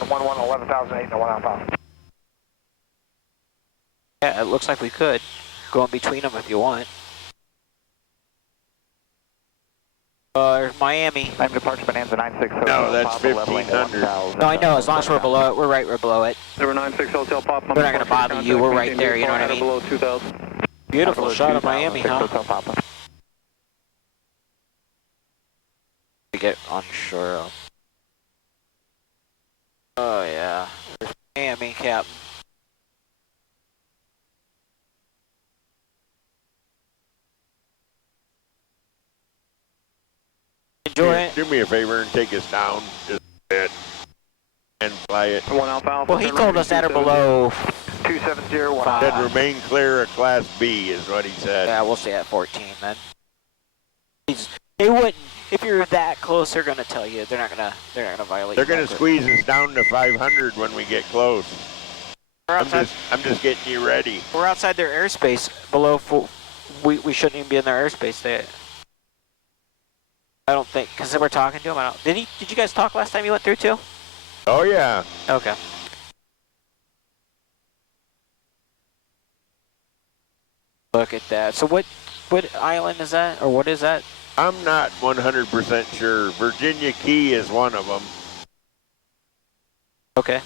and the 11,008 and the 1 alpha. Yeah, it looks like we could go in between them if you want. There's Miami. I'm departure Bonanza 96 Hotel. No, that's Papa, leveling 1500. No, I know, as long as we're below it, we're below it. Number 96 Hotel Papa. We're not going to bother you, we're right there, you know what I mean? Below 2,000. Beautiful shot of Miami, huh? Hotel Papa. We get onshore. Oh yeah, there's Miami, Captain. Enjoy it. Do me a favor and take us down just a bit and fly it. 1 alpha. Well, he told us at or below 270 1 Said remain clear of Class B is what he said. Yeah, we'll stay at 14 then. They wouldn't. If you're that close, they're gonna tell you. They're not gonna violate. They're gonna squeeze us down to 500 when we get close. I'm just getting you ready. We're outside their airspace. Below we shouldn't even be in their airspace. I don't think, because they were talking to him. Did you guys talk last time you went through too? Oh yeah. Okay. Look at that. So what island is that, or what is that? I'm not 100% sure. Virginia Key is one of them. Okay.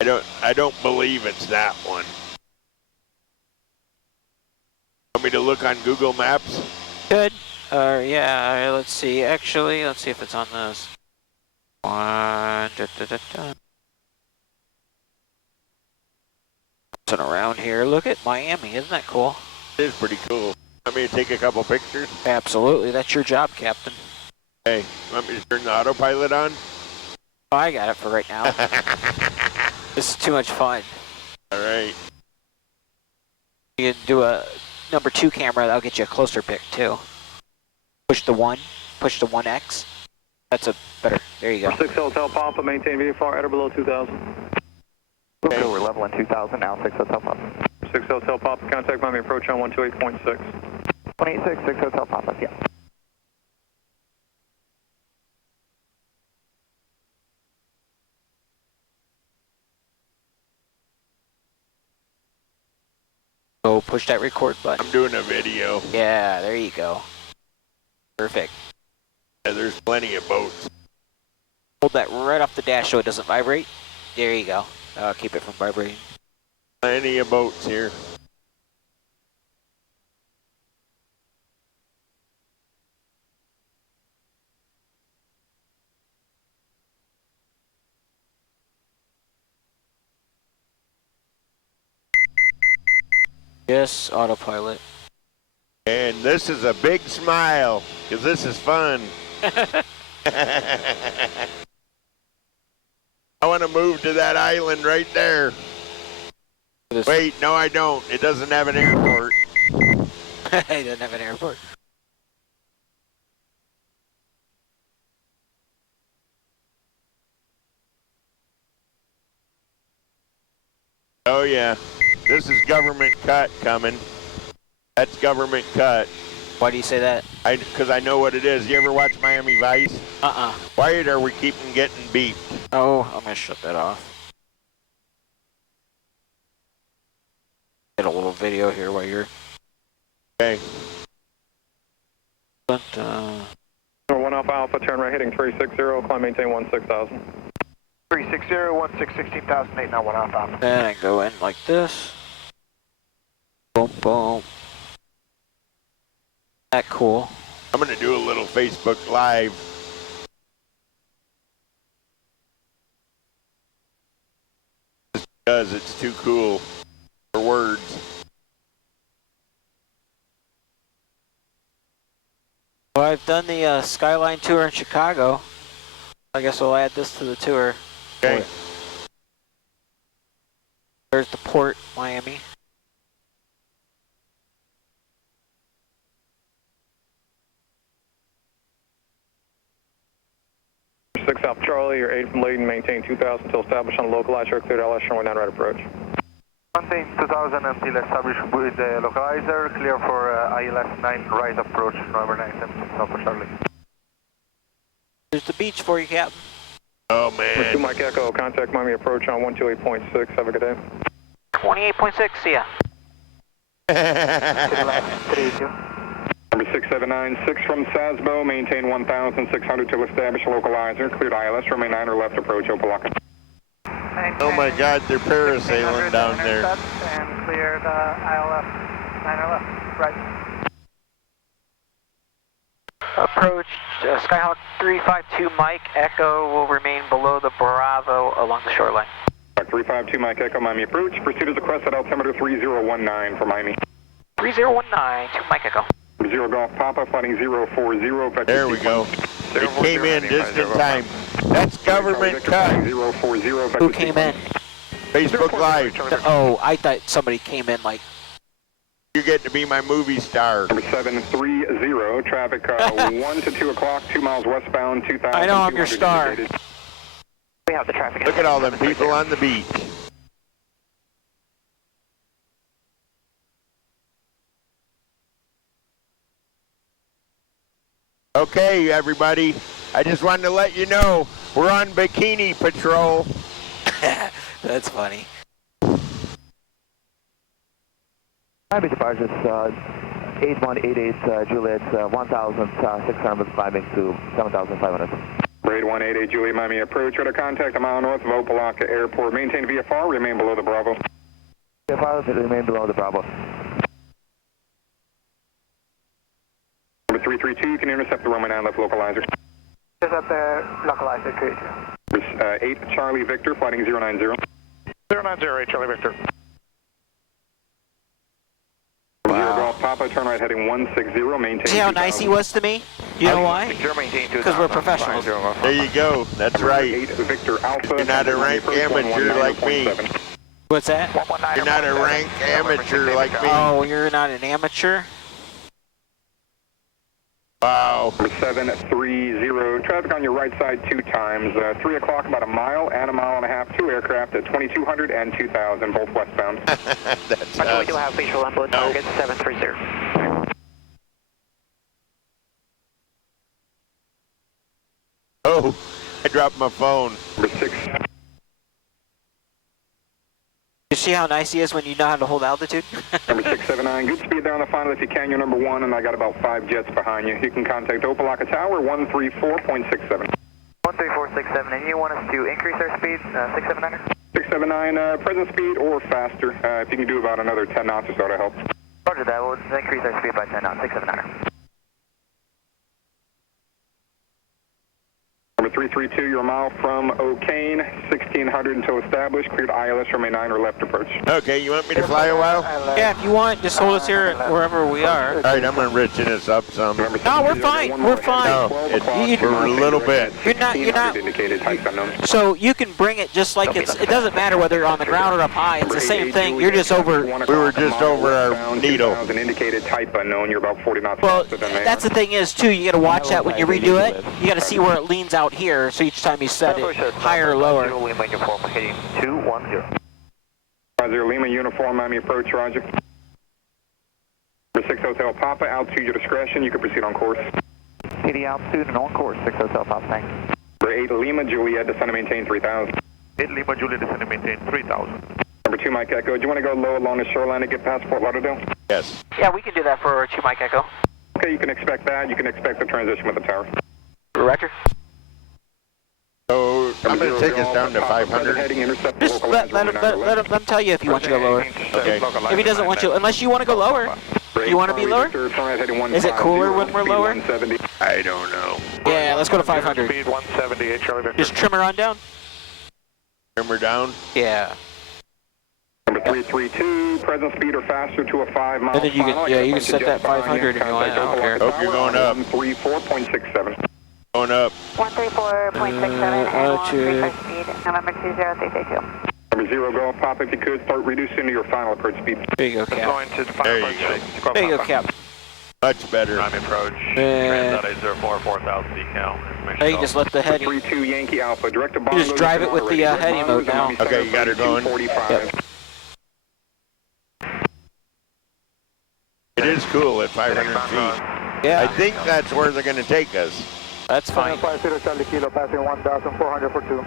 I don't believe it's that one. Want me to look on Google Maps? Good. Yeah, let's see. Actually, let's see if it's on this. Around here. Look at Miami. Isn't that cool? It is pretty cool. Want me to take a couple pictures? Absolutely. That's your job, Captain. Hey, want me to turn the autopilot on? Oh, I got it for right now. This is too much fun. All right. You can do a number 2 camera. That'll get you a closer pic too. Push the 1. Push the 1X. That's a better. There you go. 6 Hotel Papa. Maintain VFR at or below 2,000. Okay, we're leveling 2,000 now. 6 Hotel Papa. 6 Hotel Papa. Contact Miami approach on 128.6. 186 6 Hotel Papa. Yeah. Go push that record button. I'm doing a video. Yeah, there you go. Perfect. Yeah, there's plenty of boats. Hold that right off the dash so it doesn't vibrate. There you go. Keep it from vibrating. Plenty of boats here. Yes, autopilot. And this is a big smile, because this is fun. I want to move to that island right there. Wait, no I don't. It doesn't have an airport. It doesn't have an airport. Oh yeah, this is government cut coming. That's government cut. Why do you say that? Because I know what it is. You ever watch Miami Vice? Why are we keeping getting beeped? Oh, I'm going to shut that off. Get a little video here while you're... Okay. But, Number 1 Alpha Alpha, turn right heading 360, climb maintain 16,000. 360 16 16,008 now 1 Alpha Alpha. then I go in like this. Boom, boom. That cool. I'm going to do a little Facebook Live. Just because it's too cool for words. Well, I've done the Skyline tour in Chicago. I guess we'll add this to the tour. Okay. There's the port, Miami. Six South Charlie, you're 8 from Layton, maintain 2,000 until established on a localizer, cleared LS runway 9 right approach. Maintain 2,000 until established with the localizer, clear for ILS 9 right approach, November 9, South Charlie. There's the beach for you, Captain. Oh, Number 2 man. Mike Echo, contact Miami approach on 128.6. Have a good day. 28.6, see ya. To the left, 32. Number 6796 from Sasbo, maintain 1,600 till establish localizer. Cleared ILS, runway 9 or left approach, Opelika. Oh, my God, they're parasailing down there. And clear the ILS, 9 or left, right. Approach Skyhawk 352 Mike Echo will remain below the Bravo along the shoreline. 352 Mike Echo, Miami approach. Pursuit is request at altimeter 3019 for Miami. 3019 to Mike Echo. 0 Golf Papa, flighting 040. There we go. It came in just in time. That's government cut. 040. Who came in? Facebook Live. Oh, I thought somebody came in like... You get to be my movie star. Number 730, traffic 1 to 2 o'clock, 2 miles westbound, 2,000. I know, I'm your star. We have the traffic. Look at all them people on the beach. Okay, everybody. I just wanted to let you know we're on bikini patrol. That's funny. Miami departures 8188 Juliet, 1,600 climbing to 7,500. Grade 188 Juliet, Miami approach. Radar contact a mile north of Opelika Airport. Maintain VFR, remain below the Bravo. VFR remain below the Bravo. Number 332, you can intercept the runway 9 left localizer. Intercept the localizer, great. 8 Charlie Victor, flighting 090. 090, 8 Charlie Victor. 0 Golf Papa, turn right heading 160, maintain. See how nice he was to me? You know why? Because we're professionals. There you go. That's right. 8 Victor Alpha. You're not a rank amateur like me. What's that? You're not a rank amateur like me. Oh, you're not an amateur? Wow. Number 730, traffic on your right side 2 times. 3 o'clock, about a mile and a mile and a half. 2 aircraft at 2,200 and 2,000, both westbound. That's We us. do have visual on both targets, 730. Oh, I dropped my phone. Number 6. You see how nice he is when you know how to hold altitude? Number 679, good speed there on the final if you can. You're number 1, and I got about 5 jets behind you. You can contact Opelika Tower, 134.67. 13467, and you want us to increase our speed, 679? 679, present speed or faster. If you can do about another 10 knots or so, to help. Roger that, we'll increase our speed by 10 knots, 679. Number 332, you're a mile from O'Kane, 1600 until established. Cleared ILS, remain 9 or left approach. Okay, you want me to fly a while? Yeah, if you want, just hold us here wherever we are. All right, I'm going to richen us up some. Number No, we're 630, fine, one we're more fine. heading, No, 12 it- o'clock, you- two miles we're a little bit. You're not- 1600 indicated, type unknown. So you can bring it just like it's, it doesn't matter whether you're on the ground or up high, it's the same thing, you're just over, We were just over our needle. 2000 indicated, type unknown, you're about 40 knots well, faster than they that's are. the thing is too, you gotta watch that when you redo it, you gotta see where it leans out here, so each time you set it higher or lower. Lima uniform, heading 210. 50 Lima uniform, Miami approach, roger. Number 6 Hotel Papa, altitude your discretion, you can proceed on course. PD altitude and on course, 6 Hotel Pop, thanks. Number 8 Lima Juliet, descend and maintain 3000. 8 Lima Juliet, descend and maintain 3000. Number 2 Mike Echo, do you want to go low along the shoreline to get past Fort Lauderdale? Yes. Yeah, we can do that for 2 Mike Echo. Okay, you can expect that. You can expect the transition with the tower. Director? So I'm going to take us down to 500. Heading, intercept Just let him tell you if he wants you to go lower. Okay. If he doesn't want you, unless you want to go lower. You want to be lower? Is it cooler when we're lower? I don't know. Yeah, let's go to 500. Speed 178, Charlie Victor. Just trim her on down? Trim her down. Yeah. Number 332, present speed or faster to a 5 mile And then you can- final. yeah, I got you a can bunch set of that jets behind 500 if you want, I don't care. Hope you're going up. 134.67. Going up. 134.67 and we'll increase our speed. November 20332. Number 0 Golf Pop, if you could, start reducing to your final approach speed. There you go, Cap. Going to the There final you approach. There you go, Cap. Much better. Miami approach. Yeah. 804, 4000 decal. Now you just let the heading. 32 Yankee Alpha, direct to You just drive it with the heading mode now. Okay, you got her going. 45. Yep. It is cool at 500 feet. I Yeah. think that's where they're going to take us. That's fine. 750 Charlie Kilo, passing 1,400 for 2.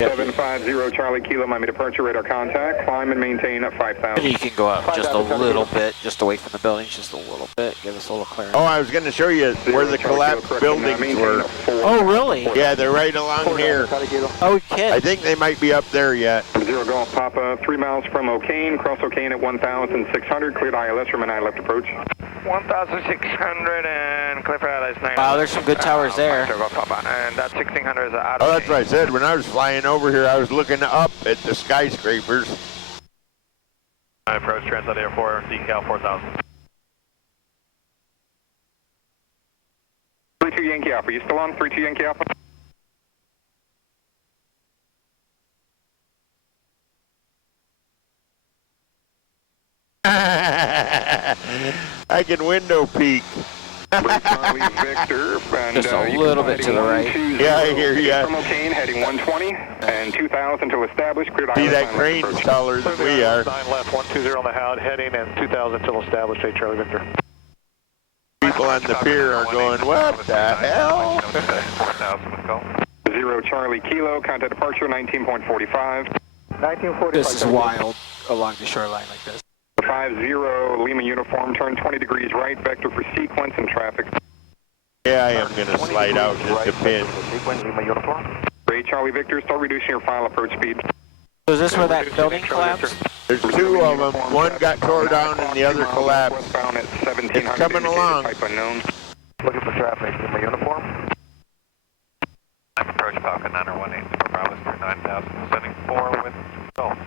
750 Charlie Kilo, Miami departure, radar contact, climb and maintain at 5,000. You can go up just a little bit, just away from the buildings, just a little bit, give us a little clearance. Oh, I was going to show you where the collapsed buildings were. Oh, really? Yeah, they're right along here. Oh, kid. I think they might be up there yet. 0 Golf Papa, 3 miles from O'Kane, cross O'Kane at 1,600, cleared ILS from an eye left approach. 1,600 and clear for ILS 9. Wow, there's some good towers there. And that 1,600 is out of Oh, that's what I said. When I was flying over here, I was looking up at the skyscrapers. Approach translate Air 4, decal 4,000. 32 Yankee Alpha, you still on? 32 Yankee Alpha? I can window peek. Charlie Victor, and Just a little bit to the right. Yeah, I hear ya. From O'Kane, heading 120 and 2,000 to establish, cleared See, ILS that line crane's approach. taller than we are. 9 left, 120 on the HOUD, heading and 2,000 till established, Charlie Victor. People on the pier are going, what the hell? 0 Charlie Kilo, contact departure 19.45. 1945. This is wild along the shoreline like this. 50 Lima uniform, turn 20 degrees right, vector for sequence and traffic. Yeah, I am going to slide out just a pin. Ray Charlie Victor, still reducing your final approach speed. So is this where that building collapsed? There's two of them. One got tore down and the other collapsed. Westbound at 1700, It's coming along. type unknown. Looking for traffic in my uniform. I'm approach Falcon 918 for Bravo 9,000, sending 4 with Gulf.